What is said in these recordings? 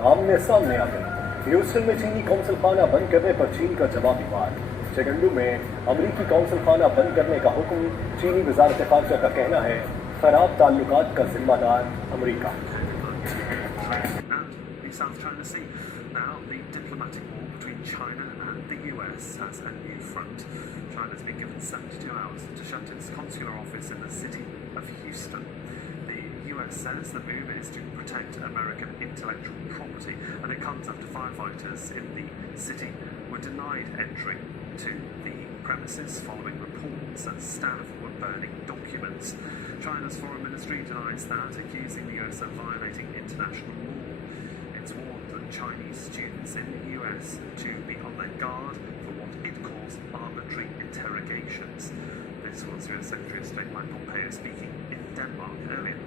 आमने सामने आ गए। ह्यूस्टन में चीनी कौंसल खाना बंद करने पर चीन का जवाबी वार। चेगंडू में अमरीकी कौंसल खाना बंद करने का हुक्म। चीनी वजारत खारजा का कहना है खराब ताल्लुकात का जिम्मेदार अमरीका। South China Sea. Now, the diplomatic war between China and the US has a new front. China's been given 72 hours to shut its consular office in the city of Houston. The US says the move is to protect American intellectual property, and it comes after firefighters in the city were denied entry to the premises following reports that staff were burning documents. China's foreign ministry denies that, accusing the US of violating international law. It's warned that Chinese students in the US to be on their guard for what it calls arbitrary interrogations. This was US Secretary of State Mike Pompeo speaking in Denmark earlier.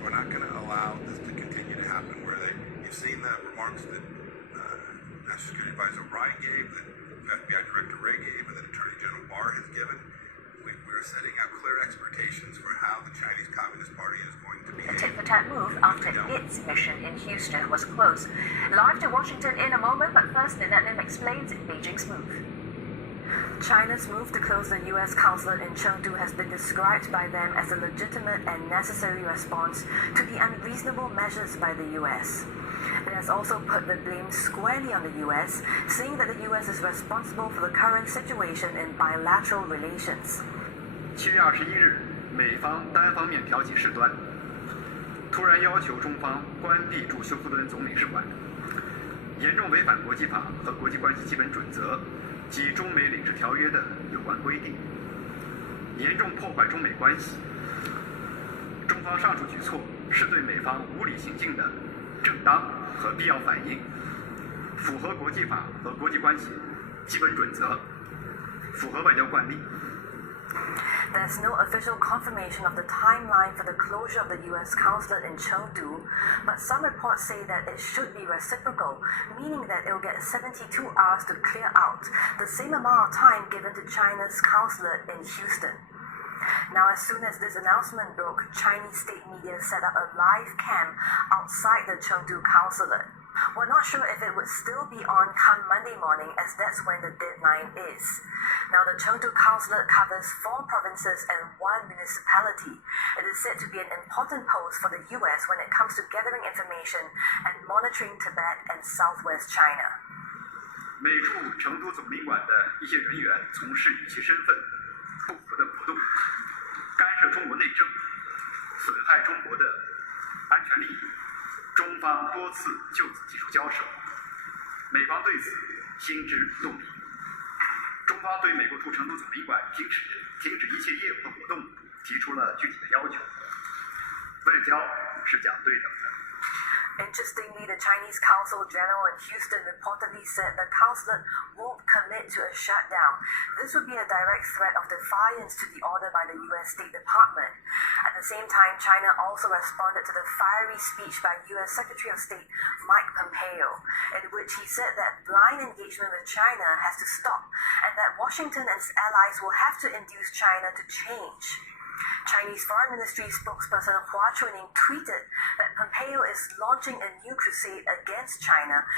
We're not going to allow this to continue to happen. You've seen the remarks that National Security Advisor Ryan gave, that FBI Director Wray gave, and that Attorney General Barr has given. We're setting out clear expectations for how the Chinese Communist Party is going to behave. A tit-for-tat move after its mission in Houston was closed. Live to Washington in a moment, but first, Lynette Lim explains Beijing's move. China's move to close the U.S. consulate in Chengdu has been described by them as a legitimate and necessary response to the unreasonable measures by the U.S. It has also put the blame squarely on the U.S., saying that the U.S. is responsible for the current situation in bilateral relations. 7月21日，美方单方面挑起事端，突然要求中方关闭驻休斯敦总领事馆，严重违反国际法和国际关系基本准则及中美领事条约的有关规定，严重破坏中美关系。中方上述举措是对美方无理行径的正当和必要反应，符合国际法和国际关系基本准则，符合外交惯例。 There's no official confirmation of the timeline for the closure of the U.S. consulate in Chengdu, but some reports say that it should be reciprocal, meaning that it will get 72 hours to clear out, the same amount of time given to China's consulate in Houston. Now, as soon as this announcement broke, Chinese state media set up a live cam outside the Chengdu consulate. We're not sure if it would still be on come Monday morning, as that's when the deadline is. Now, the Chengdu consulate covers 4 provinces and 1 municipality. It is said to be an important post for the U.S. when it comes to gathering information and monitoring Tibet and southwest China. 美驻成都总领馆的一些人员从事与其身份不符的活动，干涉中国内政，损害中国的安全利益。 中方多次就此提出交涉，美方对此心知肚明。中方对美国驻成都总领馆停止一切业务和活动提出了具体的要求。外交是讲对等的。 Interestingly, the Chinese Consul General in Houston reportedly said the consulate won't commit to a shutdown. This would be a direct threat of defiance to the order by the U.S. State Department. At the same time, China also responded to the fiery speech by U.S. Secretary of State Mike Pompeo, in which he said that blind engagement with China has to stop and that Washington and its allies will have to induce China to change. Chinese Foreign Ministry spokesperson Hua Chunying tweeted that Pompeo is launching a new crusade against China